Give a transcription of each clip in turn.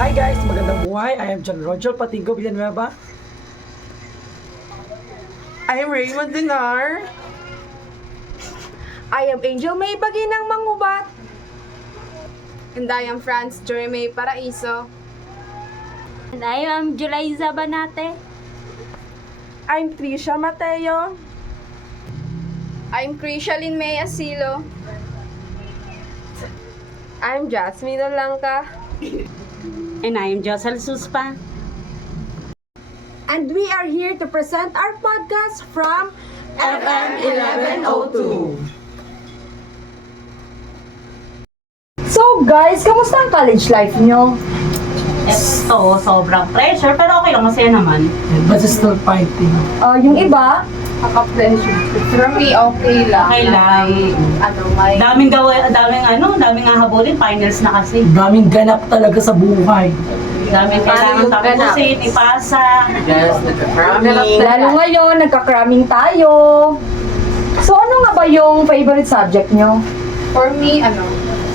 Hi guys, magandang buhay. I am John Roger Patingo Villanueva. I am Raymond Dinar. I am Angel May Baginang Mangubat. And I am Franz Jeremy Paraiso. And I am Julaiza Banate. I'm Trisha Mateo. I'm Krishalyn May Asilo. I'm Jasmine Langka. And I am Josel Suspa. And we are here to present our podcast from FM 1102. So guys, kamusta ang college life nyo? Ito, sobrang pressure, pero okay lang, masaya naman. But still fighting. Yung iba, For me, okay lang. Okay lang. May Daming daming hahabulin, finals na kasi. Daming ganap talaga sa buhay. Daming kailangan yung tapusin, ipasa. Yes, nagka-cramming. lalo ngayon, nagka-cramming tayo. So ano nga ba yung favorite subject nyo? For me,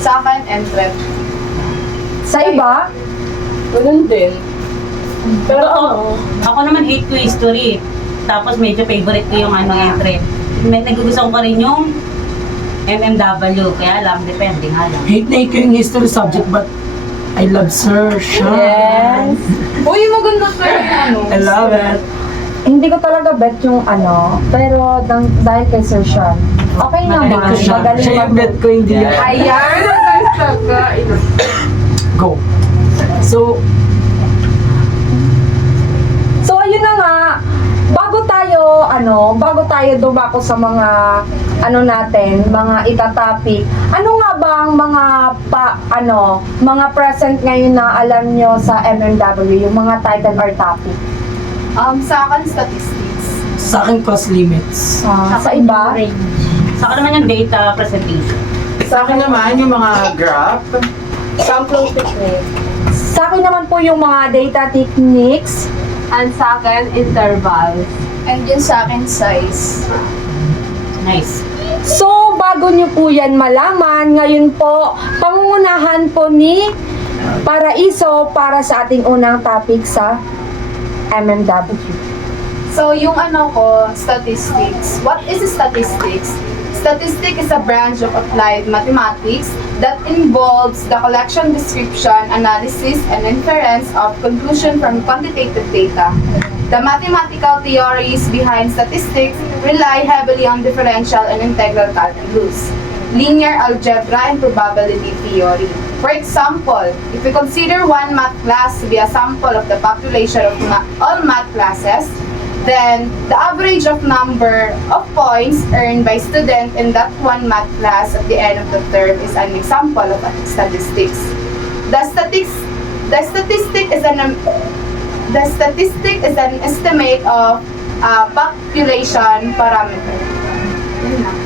sa akin, entrep. Sa iba? Ganun din. Pero ako naman hate ko history. Tapos medyo favorite ko yung entry. Nagugustuhan ko rin yung MMW, kaya lang, depende nga lang. Hate na ko yung history subject but I love Sir Sean. Yes. Uy, maganda to yung I love it. Hindi ko talaga bet yung pero dahil kay Sir Sean. Okay naman, Magaling ko siya. magaling Siya yung mag- bet ko, hindi yun. Ayan, Go. So, ayun na nga, bago tayo dumako sa mga natin, mga itatopic. Ano nga ba ang mga present ngayon na alam nyo sa MMW, yung mga title or topic? Sa akin, statistics. sa akin cost limits. Sa iba? Sa akin naman yung data presentation. Sa akin naman, yung mga graph. Sampling technique. Sa akin naman po yung mga data techniques. And sa akin, intervals. And yun sa akin, size. Nice. So, bago nyo po yan malaman, ngayon po, pangungunahan po ni Paraiso para sa ating unang topic sa MMW. So, yung statistics. What is statistics? Statistics is a branch of applied mathematics that involves the collection, description, analysis, and inference of conclusion from quantitative data. The mathematical theories behind statistics rely heavily on differential and integral calculus, linear algebra, and probability theory. For example, if we consider one math class to be a sample of the population of all math classes, then the average of number of points earned by student in that one math class at the end of the term is an example of statistics. The statistic is an estimate of population parameter. Yun lang.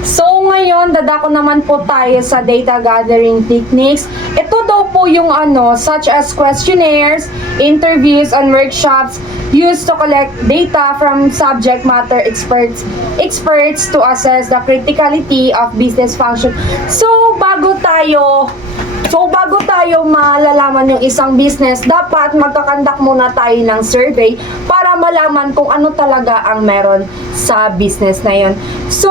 So, ngayon, dadako naman po tayo sa data gathering techniques. Ito daw po yung such as questionnaires, interviews, and workshops used to collect data from subject matter experts to assess the criticality of business function. So, bago tayo malalaman yung isang business, dapat magkakandak muna tayo ng survey para malaman kung ano talaga ang meron sa business na yun. So,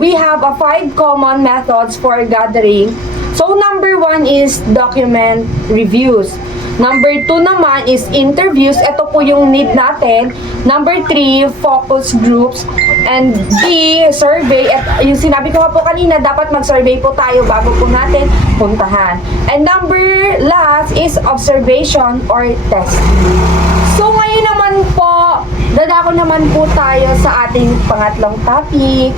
we have 5 common methods for gathering. So, number 1 is document reviews. Number 2 naman is interviews. Ito po yung need natin. Number 3, focus groups. And D, survey. At yung sinabi ko nga po kanina, dapat mag-survey po tayo bago po natin puntahan. And number last is observation or testing. So ngayon naman po, dadako naman po tayo sa ating pangatlong topic.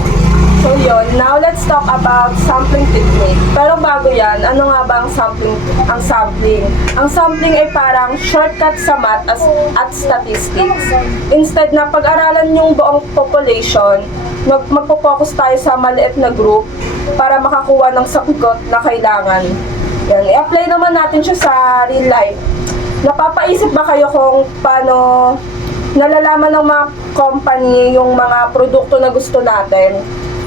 So yun, now let's talk about sampling technique. Pero bago yan, ano nga ba ang sampling? Ang sampling ay parang shortcut sa math at statistics. Instead na pag-aralan yung buong population, magpo-focus tayo sa maliit na group para makakuha ng sagot na kailangan. Yan, i-apply naman natin siya sa real life. Napapaisip ba kayo kung paano nalalaman ng mga company yung mga produkto na gusto natin?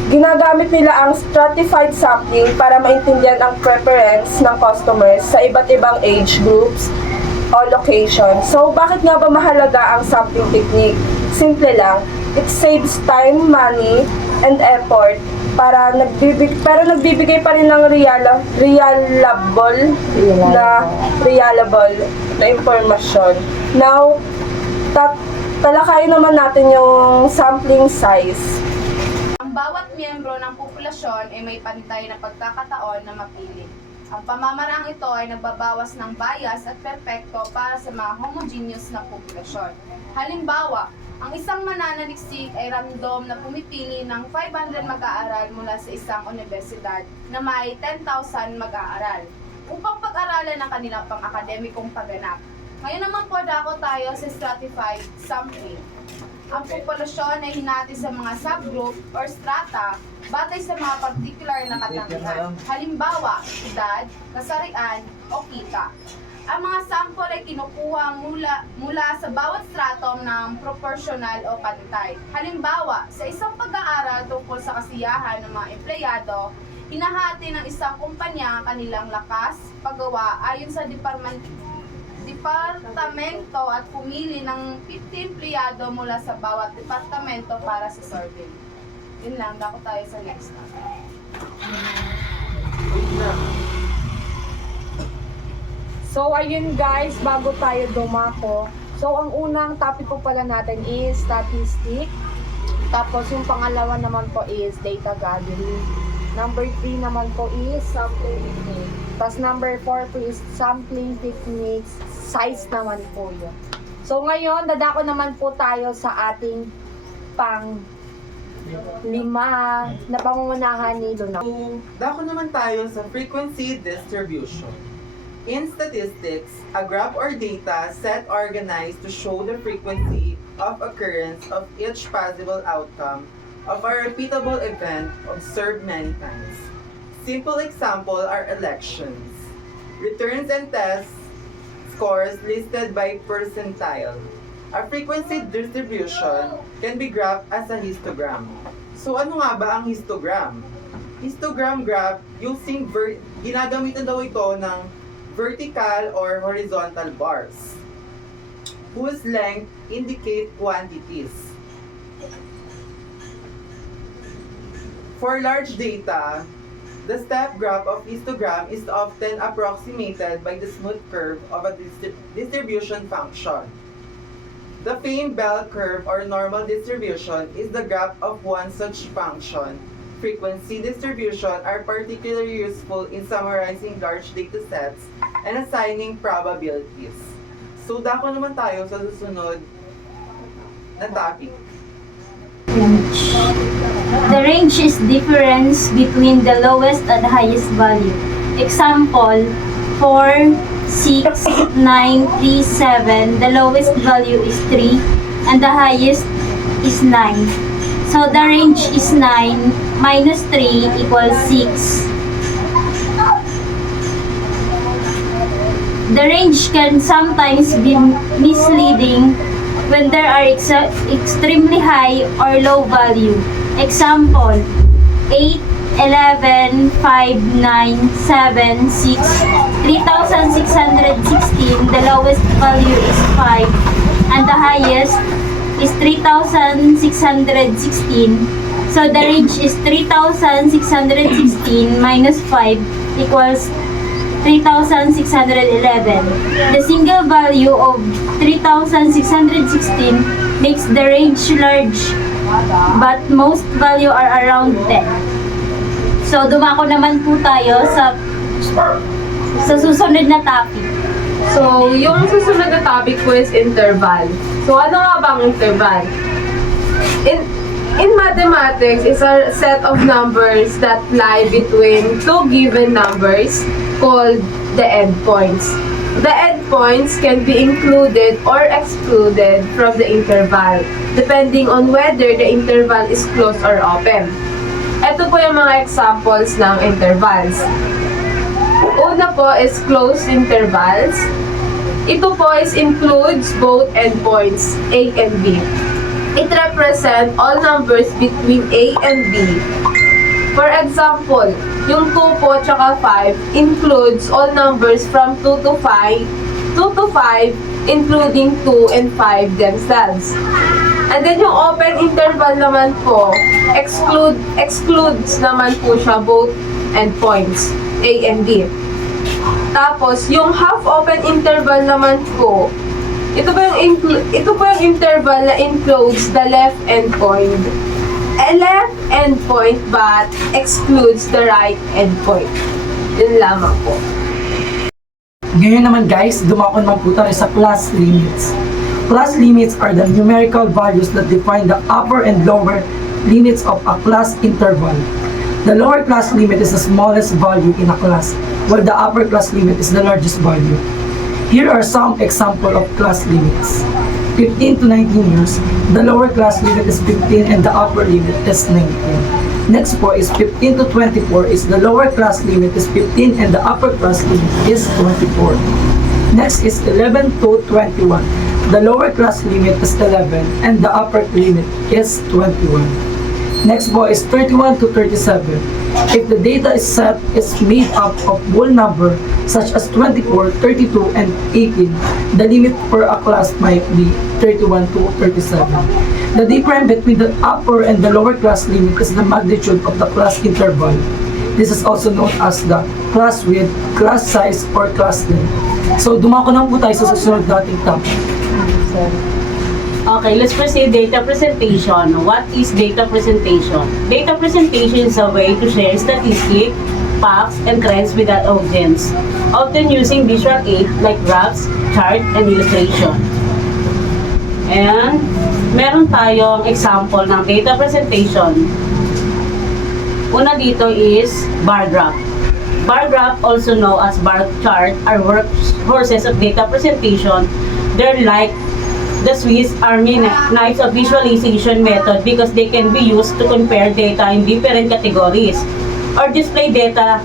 Ginagamit nila ang stratified sampling para maintindihan ang preference ng customers sa iba't ibang age groups o location. So, bakit nga ba mahalaga ang sampling technique? Simple lang, it saves time, money, and effort pero nagbibigay pa rin ng reliable na impormasyon. Now, talakayin naman natin yung sampling size. Ang bawat miyembro ng populasyon ay may pantay na pagkakataon na mapili. Ang pamamaraang ito ay nagbabawas ng bias at perpekto para sa mga homogeneous na populasyon. Halimbawa, ang isang mananaliksik ay random na pumipili ng 500 mag-aaral mula sa isang universidad na may 10,000 mag-aaral upang pag-aralan ang kanilang pang-akademikong pagganap. Ngayon naman po dako tayo sa stratified sampling. Ang populasyon ay hinati sa mga subgroup or strata batay sa mga particular na katangian. Halimbawa, edad, kasarian, o kita. Ang mga sample ay kinukuha mula sa bawat stratum ng proportional o pantay. Halimbawa, sa isang pag-aaral tungkol sa kasiyahan ng mga empleyado, hinahati ng isang kumpanya ang kanilang lakas, paggawa ayon sa departamento at pumili ng 50 empleyado mula sa bawat departamento para sa survey. Yun lang, dako tayo sa next na. So, ayun guys, bago tayo dumako. So, ang unang topic po pala natin is statistic. Tapos, yung pangalawa naman po is data gathering. Number 3 naman po is sampling technique. Tapos, number 4 po is sampling techniques. Size naman po yun. So, ngayon, dadako naman po tayo sa ating pang-lima na pangungunahan ni Luna. So, dako naman tayo sa frequency distribution. In statistics, a graph or data set organized to show the frequency of occurrence of each possible outcome of a repeatable event observed many times. Simple example are elections. Returns and test scores listed by percentile. A frequency distribution can be graphed as a histogram. So ano nga ba ang histogram? Histogram graph using ginagamitan daw ito ng vertical or horizontal bars whose length indicate quantities. For large data, the step graph of histogram is often approximated by the smooth curve of a distribution function. The famed bell curve or normal distribution is the graph of one such function. Frequency distribution are particularly useful in summarizing large data sets and assigning probabilities. So, dako naman tayo sa susunod na topic. The range is difference between the lowest and highest value. Example, 4, 6, 9, 3, 7. The lowest value is 3 and the highest is 9. So the range is 9 minus 3 equals 6. The range can sometimes be misleading when there are extremely high or low value. Example, 8, 11, 5, 9, 7, 6, 3,616. The lowest value is 5 and the highest is 3,616. So the range is 3,616 minus 5 equals 3,611. The single value of 3,616 makes the range large, but most value are around 10. So dumako naman po tayo sa susunod na topic. So, yung susunod na topic po is interval. So, ano nga ba ang interval? In mathematics, is a set of numbers that lie between two given numbers called the endpoints. The endpoints can be included or excluded from the interval, depending on whether the interval is closed or open. Ito po yung mga examples ng intervals. Una po is closed intervals. Ito po includes both endpoints A and B. it represents all numbers between A and B. For example, yung 2 po tsaka 5 includes all numbers from 2 to 5, including 2 and 5 themselves. And then yung open interval naman po, excludes naman po siya both endpoints, A and B. Tapos, yung half open interval naman po, ito po yung interval na includes the left endpoint. A left endpoint but excludes the right endpoint. Yun lamang po. Ngayon naman guys, dumako naman po tayo sa class limits. Class limits are the numerical values that define the upper and lower limits of a class interval. The lower class limit is the smallest value in a class, while the upper class limit is the largest value. Here are some examples of class limits. 15 to 19 years, the lower class limit is 15 and the upper limit is 19. Next po is 15 to 24 is the lower class limit is 15 and the upper class limit is 24. Next is 11 to 21. The lower class limit is 11 and the upper limit is 21. Next po is 31 to 37. If the data is set is made up of whole number such as 24, 32, and 18, the limit for a class might be 31 to 37. The difference between the upper and the lower class limit is the magnitude of the class interval. This is also known as the class width, class size, or class length. So, dumako na po tayo sa susunod nating topic. Okay, let's proceed data presentation. What is data presentation? Data presentation is a way to share statistics, facts, and trends with an audience, often using visual aid like graphs, chart, and illustration. And meron tayong example ng data presentation. Una dito is bar graph. Bar graph, also known as bar chart, are workhorses of data presentation. They're like the Swiss Army knives of visualization method because they can be used to compare data in different categories or display data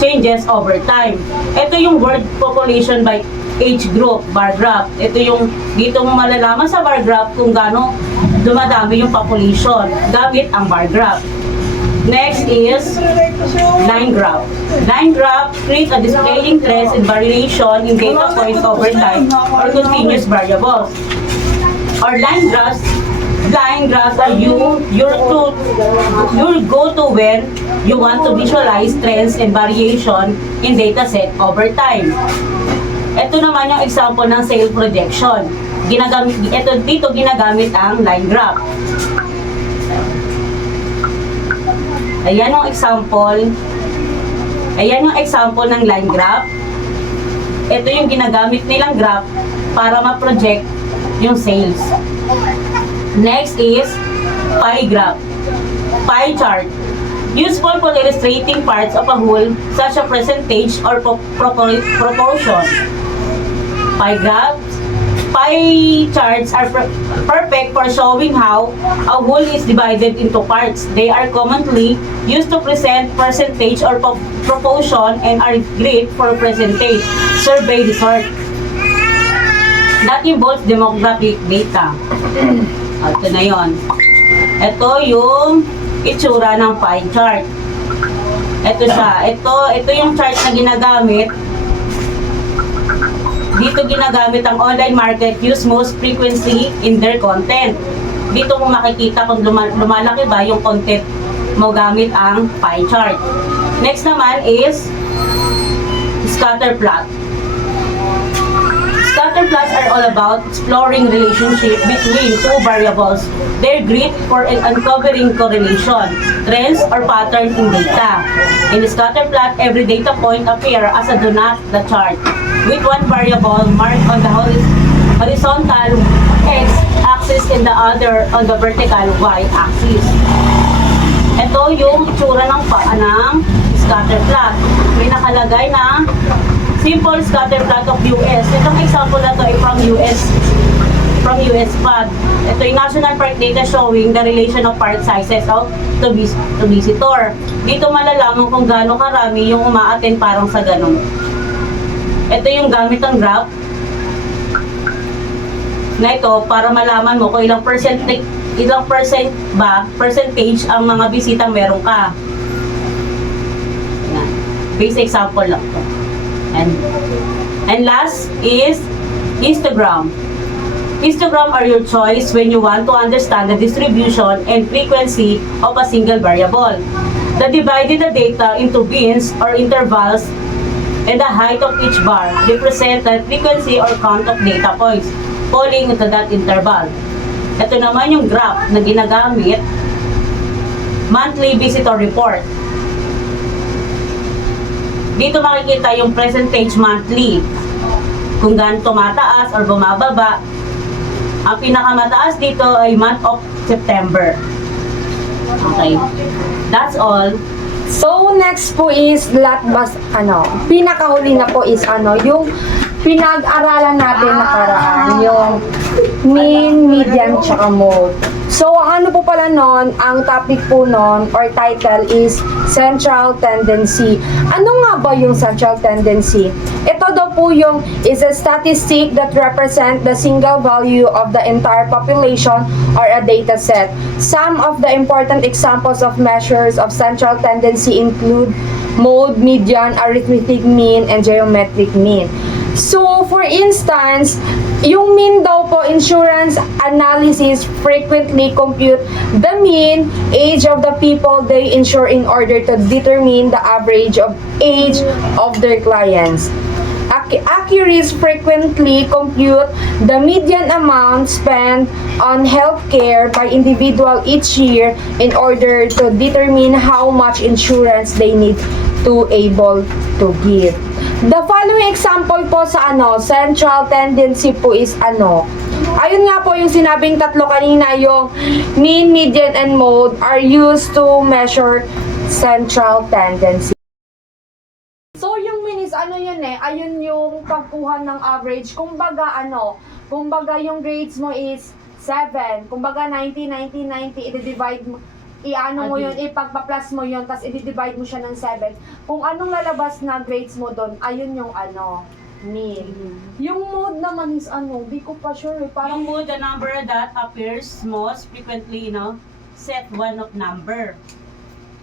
changes over time. Ito yung world population by age group, bar graph. Ito yung dito mo malalaman sa bar graph kung gaano dumadami yung population gamit ang bar graph. Next is line graph. Line graph creates a displaying trends and variation in data points over time or continuous variables. Or line graphs are your go-to when you want to visualize trends and variation in data set over time. Ito naman yung example ng sales projection. Dito ginagamit ang line graph. Ayan yung example. Ayan yung example ng line graph. Ito yung ginagamit nilang graph para ma-project yung sales. Next is pie graph. Pie chart. Useful for illustrating parts of a whole such as percentage or proportion. Pie graphs. Pie charts are perfect for showing how a whole is divided into parts. They are commonly used to present percentage or proportion and are great for percentage survey result that involves demographic data. Ito na yon. Ito yung itsura ng pie chart. Ito siya. Ito yung chart na ginagamit. Dito ginagamit ang online market use most frequency in their content. Dito mo makikita kung lumalaki ba yung content mo gamit ang pie chart. Next naman is scatter plot. Scatter plots are all about exploring relationship between two variables. They're great for uncovering correlation, trends, or patterns in data. In the scatter plot, every data point appears as a donut the chart, with one variable marked on the horizontal x-axis and the other on the vertical y-axis. Ito yung itsura ng scatter plot. May nakalagay na simple scatter plot of US. Itong example na to ay from US PAD. Ito yung National Park data showing the relation of park sizes to visitor. Dito malalaman kung gaano karami yung uma-attend parang sa ganun. Ito yung gamit ng graph na ito para malaman mo kung ilang ilang percentage ang mga bisita meron ka. Yan. Base example lang to. And last is histogram. Histogram are your choice when you want to understand the distribution and frequency of a single variable. The divided the data into bins or intervals, and the height of each bar represent the frequency or count of data points falling into that interval. Ito naman yung graph na ginagamit, monthly visitor report. Dito makikita yung percentage monthly, kung gaano tumataas or bumababa. Ang pinakamataas dito ay month of September. Okay. That's all. So, next po is pinakahuli na po is yung pinag-aralan natin nakaraan, yung mean, median, tsaka mode. So, ang ano po pala nun, ang topic po nun, or title is Central Tendency. Ano nga ba yung Central Tendency? Ito daw po yung is a statistic that represent the single value of the entire population or a data set. Some of the important examples of measures of central tendency include mode, median, arithmetic mean, and geometric mean. So, for instance, yung mean daw po, insurance analysis frequently compute the mean age of the people they insure in order to determine the average of age of their clients. Actuaries frequently compute the median amount spent on healthcare by individual each year in order to determine how much insurance they need to able to give. The following example po sa central tendency po is ayun nga po yung sinabing tatlo kanina, yung mean, median, and mode are used to measure central tendency. So, yung mean is ayun yung pagkuha ng average. Kumbaga yung grades mo is 7. Kumbaga 90, 90, 90, i-divide mo, mo yun, ipagpa-plus mo yun, tapos i-divide mo siya ng 7. Kung anong lalabas na grades mo doon, ayun yung mean. Yung mode naman is di ko pa sure eh. Parang Yung mode, the number that appears most frequently, set one of number.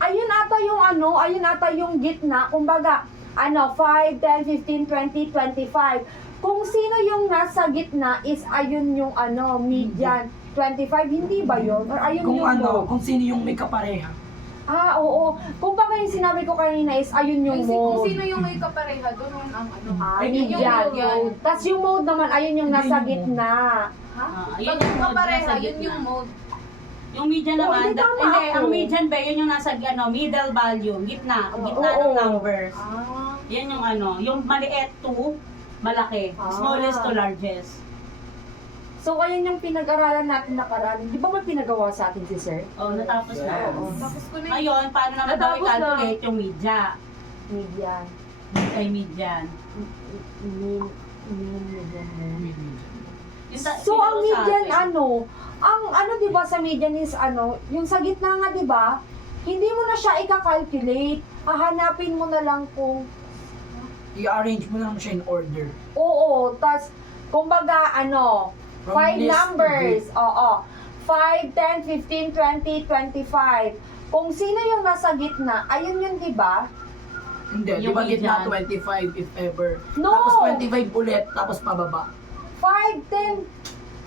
ayun ata yung gitna. Kumbaga, 5, 10, 15, 20, 25. Kung sino yung nasa gitna is ayun yung median. 25, hindi ba yun? Or ayun Kung yung mode? kung sino yung may kapareha. Oo. Kung baka yung sinabi ko kanina is ayun yung Kung mode. sino yung may kapareha, doon ang Ayun yung yan. median. Tapos yung mode naman, ayun yung nasa gitna. Yun Pag yung mode kapareha, nasa yun gitna. yung mode. Yung median naman, hindi, tama hindi, ako. ang median ba, yun yung nasa middle value, gitna ng Oo. numbers. Ah. Yan yung yung maliit to malaki, smallest to largest. So, ayun yung pinag-aralan natin nakaraan. Di ba may pinagawa sa atin si Sir? Oh, natapos na. Tapos ko na yun. Ngayon, paano naman daw Natapos na. i-calculate yung media? Median. Ay, median. Mean, median. Siguro So, ang sa median, atin. di ba sa median is yung sa gitna nga, di ba, hindi mo na siya i-calculate. Hahanapin mo na lang kung, I-arrange mo lang siya in order. oo, tas, kumbaga, From 5 list to numbers, 5, 10, 15, 20, 25. Kung sino yung nasa gitna, ayun yun, di ba? Hindi, di Yung ba gitna median. 25 if ever. No! Tapos 25 ulit, tapos pababa. 5, 10,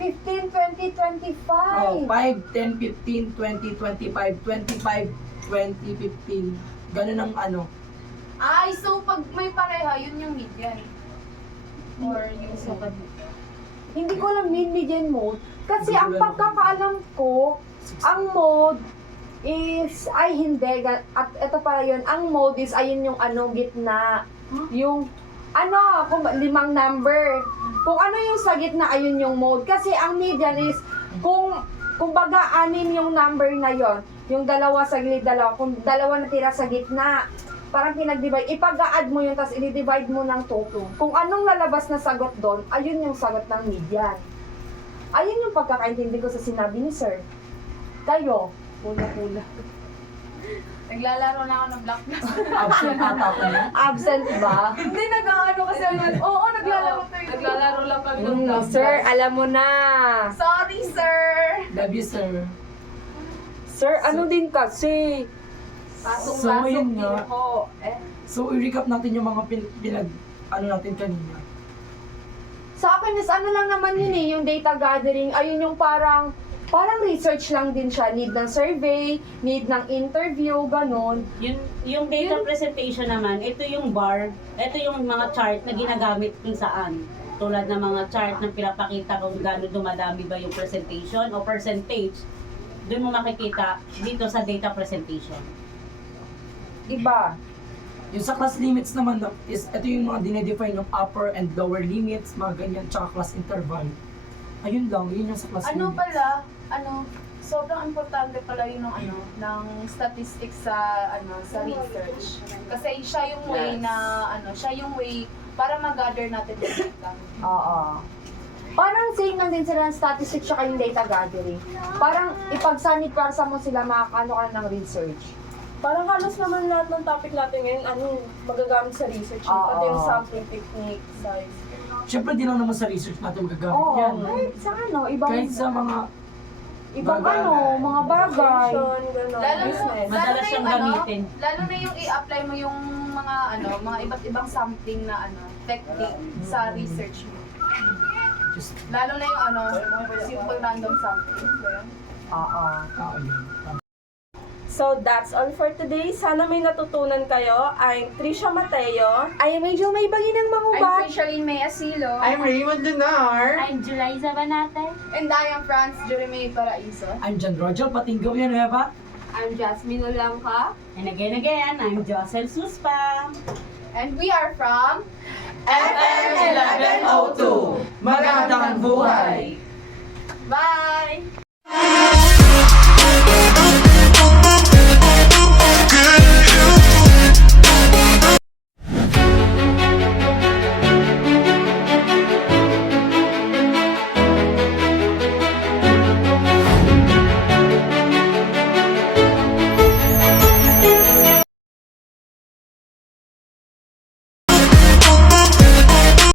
15, 20, 25. 5, 10, 15, 20, 25, 25, 20, 15. Ganun ang Ay, so pag may pareha, yun yung median. Or yung sukat. Hindi ko alam mean, median, mode. Kasi Hindi ang ko alam. pagkakaalam ko, ang mode is, hindi. At ito pala yun, ang mode is, ayun yung gitna. Yung, kung 5 number. Kung yung sa gitna, ayun yung mode. Kasi ang median is, kung baga 6 yung number na yon, yung dalawa sa gilid, kung dalawa na tira sa gitna, parang pinag-divide, ipag-add mo yun, tapos i-divide mo ng 2. Kung anong lalabas na sagot doon, ayun yung sagot ng median. Ayun yung pagkakaintindi ko sa sinabi ni Sir. Kayo, pula-pula. Naglalaro na ako ng Black Blast. absent ata ko na. Absent ba? Hindi, nag-ano kasi Oo, naglalaro tayo. Naglalaro lang kami ng Black Blast. Sir, alam mo na. Sorry, sir! Love you, sir. Sir, ano din kasi? So, yun nga. ho. So, i-recap natin yung mga natin kanina. Sa akin is ano lang naman yun eh, yung data gathering, ayun yung parang research lang din siya, need ng survey, need ng interview, ganun. Yung data presentation naman, ito yung bar, ito yung mga chart na ginagamit kung saan. Tulad ng mga chart na pinapakita kung gaano dumadami ba yung presentation o percentage. Doon mo makikita dito sa data presentation. Iba. Yung sa class limits naman is ito yung mga dinedefine ng upper and lower limits, mga ganyan, tsaka class interval. Ayun lang, yun yung sa class Ano limits. pala, sobrang importante pala yun ng statistics sa research. Kasi siya yung way siya yung way para mag-gather natin yung data. Oo. Parang same lang din sila ng statistics tsaka yung data gathering. Parang ipagsanit para sa mo sila makakano ka ng research. Parang halos naman lahat ng topic natin ngayon, magagamit sa research. Pati yung sampling technique, size. Siyempre, di lang naman sa research natin magagamit Oo, yan. kahit sa ibang, Kahit sa mga ibang bagay. mga bagay. Function, gano'n, business. Madalas siyang gamitin. Lalo na yung i-apply mo yung mga iba't ibang sampling na technique sa research mo. just, Lalo na yung simple random sampling. Oo. yun. So, that's all for today. Sana may natutunan kayo. I'm Trisha Mateo. Ay, medyo may bagi ng mga I'm Fisherine May Asilo. I'm Raymond Lunar. I'm Juliza Banate. And I am Franz Jeremy Paraiso. I'm John Rogel, Patinggaw yan, Eva. I'm Jasmine Olangka. And again, I'm Jocel Suspa. And we are from FM 1102. Magandang buhay! Bye!